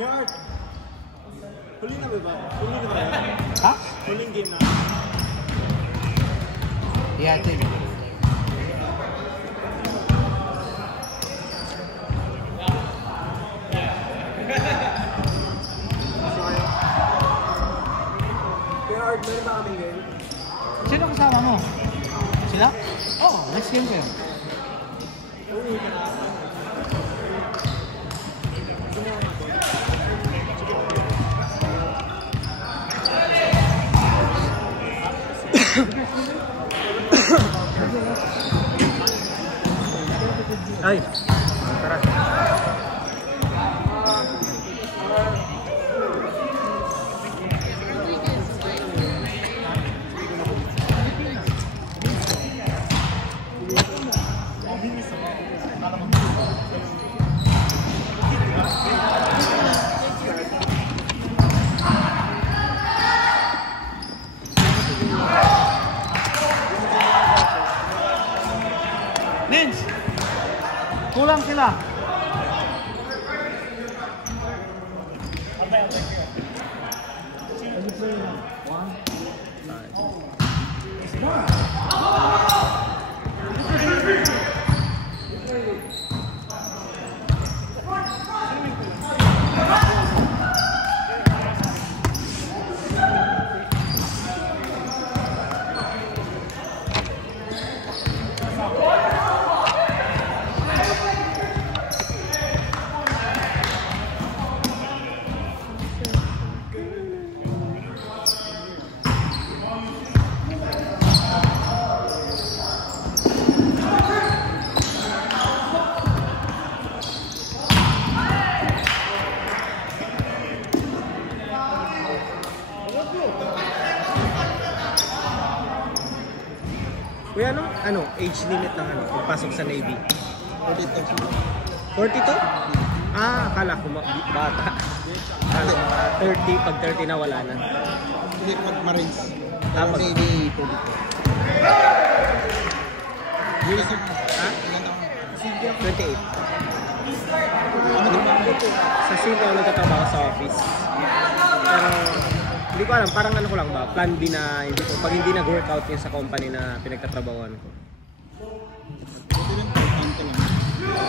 Yard! Huli na ba? Huli na ba? Ha? Huling game na. Yeah, I think. Yard, meron ba kaming game? Sino kasama mo? Sila? Oo, next game kayo. Huli ka na. Ay, tara. Nins! Kulang sila. Kuya, ano, age limit ng ano, pagpasok sa Navy? 42. 42? Ah, akala ko bata. Akala ko 30, pag 30 na wala na. Hindi ko mag-Marines. Ah, pag- Navy, 42. Ilan taon? Ha? Ilan taon? 28. Ano trabaho ko? Sa city ako nagtatrabaho sa office. Pero, hindi ko alam, parang ano ko lang ba, plan B na hindi ko, pag hindi nag-workout yun sa company na pinagtatrabahuan ko. Buti rin, part-time ka lang.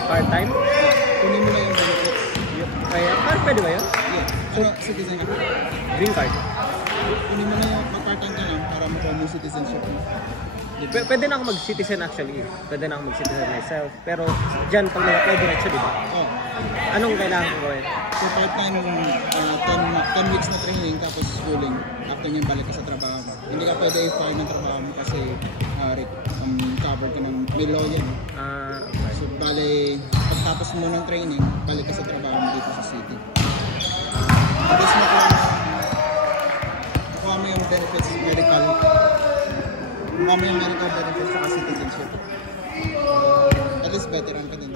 Part-time? Kunin mo lang yung benefits. Kaya, pwede ba yun? Yeah. Ano, citizen ka? Green card. Kunin mo na yung part-time ka lang para makuha mo citizenship mo. Pwede na ako mag-citizen actually. Pwede na ako mag-citizen myself. Pero dyan, pag nag-apply diretso, di ba? Oh. Anong kailangan ko gawin? So part-time, 10 weeks na training tapos schooling. After nyan balik ka sa trabaho mo. Hindi ka pwede i-fire ng trabaho mo kasi covered ka ng may law yan. Okay. So bale, pagtapos mo ng training, balik ka sa trabaho mo dito sa city. Tapos makuha mo yung benefits, medical. Makuha mo yung medical benefits sa citizenship. At least veteran ka din.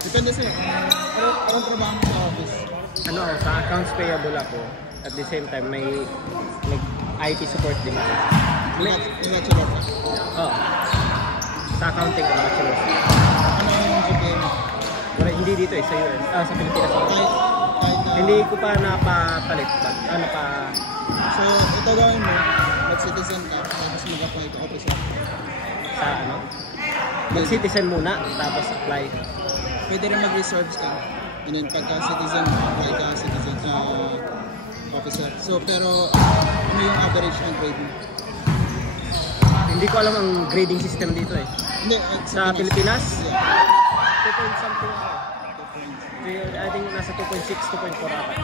Depende sa'yo. Anong trabaho mo sa office? Ano ako, sa accounts payable ako. At the same time, may IT support din ako. Yung bachelor ka? Oo. Sa accounting ako, bachelor. Ano yung GPA mo? Wala, hindi dito sa US. Sa Pilipinas ako. Kahit na... Hindi ko pa napapalit. Ano pa... So, ito gawin mo, mag-citizen ka, tapos mag-apply ka officer. Sa ano? Mag-citizen muna, tapos apply. Pwede rin mag-reserves ka. And then pagka-citizen, apply ka citizen officer. So, pero ano yung average ng grade mo? Hindi ko alam ang grading system dito eh. Hindi, Sa Pilipinas? Yeah. 2 point something ako. I think nasa 2.6, 2.4 ata.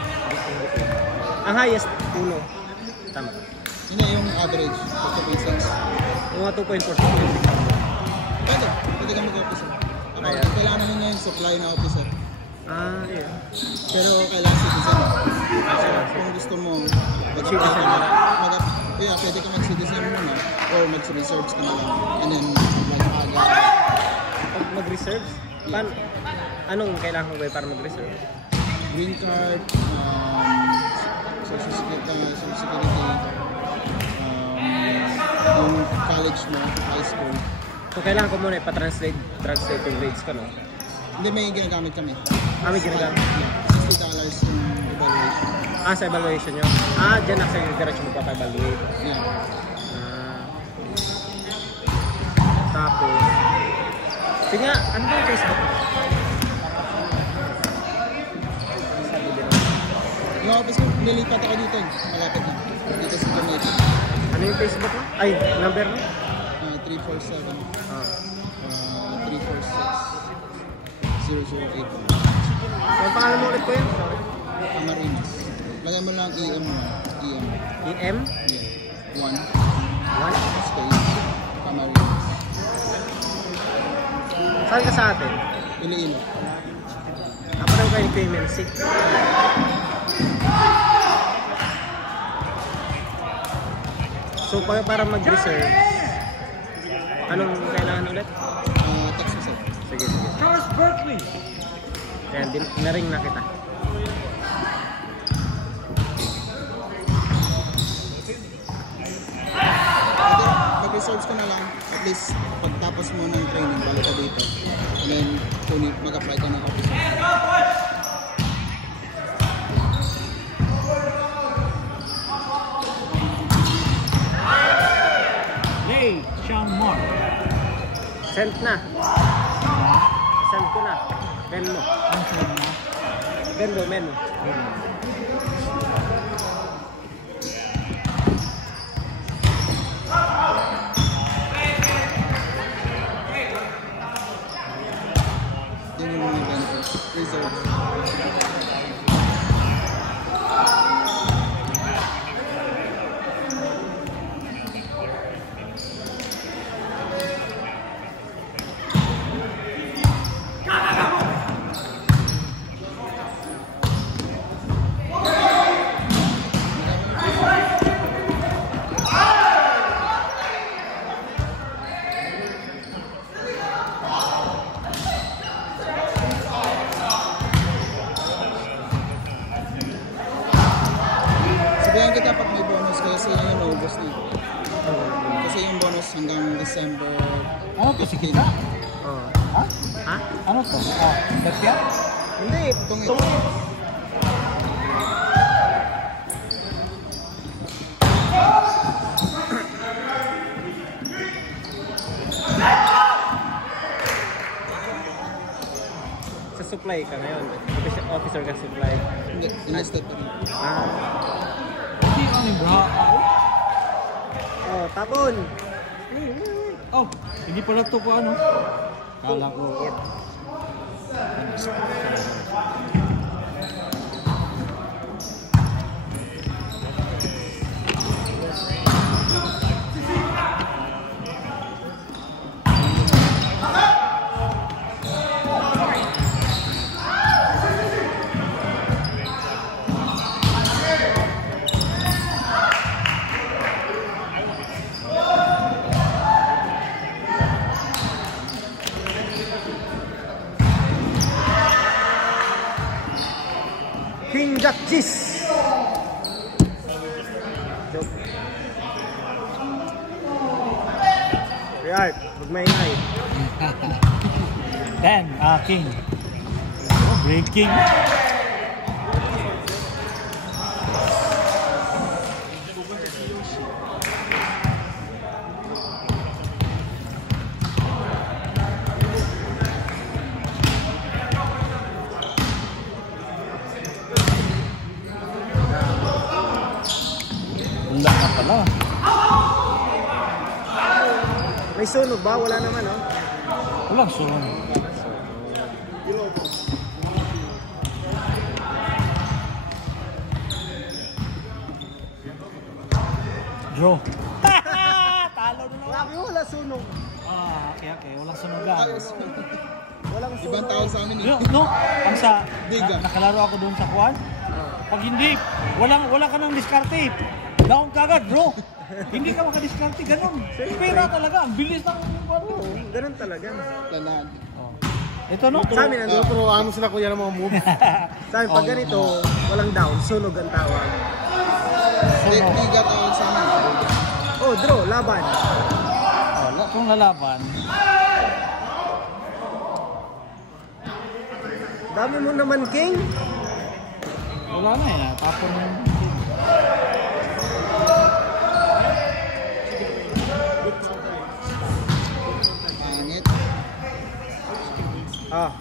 Ang highest, 1. Tama. Yun na yung average, 2.6. Yung mga 2.4, 2.6. Pwede ka mag-officer. Ayan. Kailangan naman niya yung supply na officer. Yeah. Pero kailangan citizen. Sige. Kung gusto mo, Citizen ka na. Pwede ka mag-citizen muna or mag-reserves ka na lang. And then, mag-aga. Pag mag-reserves, anong kailangan ko ba para mag-reserve? Green card, social security, yung college mo, high school. So kailangan ko muna ipa-translate yung grades ko, no? Hindi, may ginagamit kami. May ginagamit. $60 yung evaluation. Sa evaluation nyo? Dyan na sa diretso mo pa-evaluate. Yeah. Tapos, sige nga, ano ba yung Facebook mo? Yung office ko, nilipat ako dito. Malapit na. Dito sa Jamaica. Ano yung Facebook mo? Ay, number mo? 347 346 008. Ang pangalan mo ulit ko yun? Sorry. Camarines. Lagay mo lang EM mo. EM. EM? Yeah. 1 1? space. Camarines. Saan ka sa atin? Iloilo. Pareho kayo ni PMNC. So, para mag-reserve, anong kailangan ulit? Text message. Sige. Charles Berkeley! Ayan, naring na kita. Mag-reserves ka na lang. At least, pagtapos mo ng training, balik ka dito. And then, mag-apply ka ng office. Hey, Sean Mark. Send na. Send ko na. Ben mo. Ang send mo. Ben mo. Yun yung mga benefits. Reserve. Sabihan kita pag may bonus kasi yun yung naubos na. Kasi yung bonus hanggang December. Ano to, si kita? Oh. Ha? Ha? Ano to? Betya? Hindi. Tungit. Sa supply ka ngayon. Officer ka supply. Hindi, invested pa rin. Hindi kami bra. Oh, tapon. Oh, hindi pala to ko ano. Kala ko. King Jack Cheese. Joke. Riyart, huwag maingay. Then, King. Oh, breaking. Wala ka pala. May sunog ba? Wala naman, oh. Walang sunog. Bro. Talo na naman. Grabe, wala sunog. Okay. Walang sunogan. Walang sunog. Ibang tawag sa amin eh. No, ang sa Diga. nakalaro ako doon sa Kwan. Pag hindi, wala ka ng diskarte. Down ka agad, bro. Hindi ka makadiskarte, ganun. Pera talaga, ang bilis ng Oo, ganun talaga. Lalag. Ito no? Sa amin, ano? Turuan mo sila kuya ng mga moves. Sa amin, pag ganito, walang down, sunog ang tawag. Tiga tawag sa amin. Oh, draw, laban. Kung lalaban, Dami mo naman, King. Wala na eh. Tapon yung... Pangit. Ah.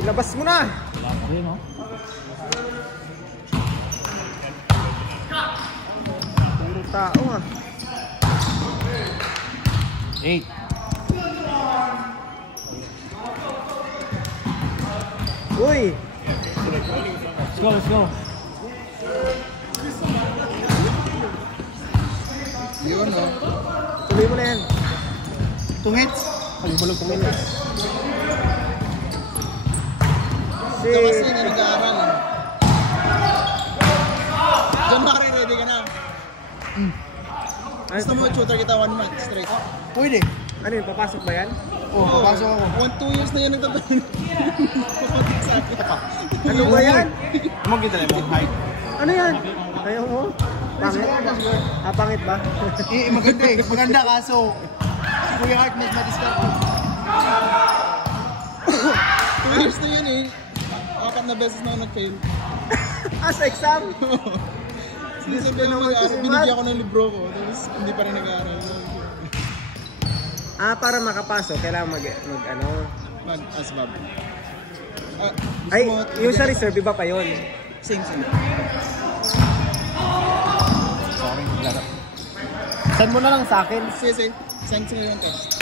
Ilabas mo na. Wala pa rin, no? Puro tao ah. 8. Uy! Let's go, let's go. Yun, no? Tuloy mo na yan. Tungits. Pagbalog ko ngayon. Ito kasi hindi nag-aaral. John Mari, ready ka na. Gusto mo shooter kita 1 month straight? Pwede. Ano yun, papasok ba yan? Oo, papasok ako. 1-2 years na yan nagtatanong. Papasok sa akin. Ano ba yan? Magkita na yung height. Ano yan? Ayaw mo? Pangit? Ah, pangit ba? Maganda eh. Maganda kaso si Kuya Art mas ma-discover. 2 years na yun eh. 4 na beses na ako nag-fail. Ah, sa exam? Hindi sabi Gusto ako naman mag-aaral. kasi Binigyan ko ng libro ko. Tapos hindi pa rin nag-aaral. Ah, para makapasok, kailangan ano? Mag-asbab. Ah, gusto Ay, mo- yung sa reserve, iba pa yun. Sing. Sorry, wala. Send mo na lang sa akin. Sige. Send sila yung text.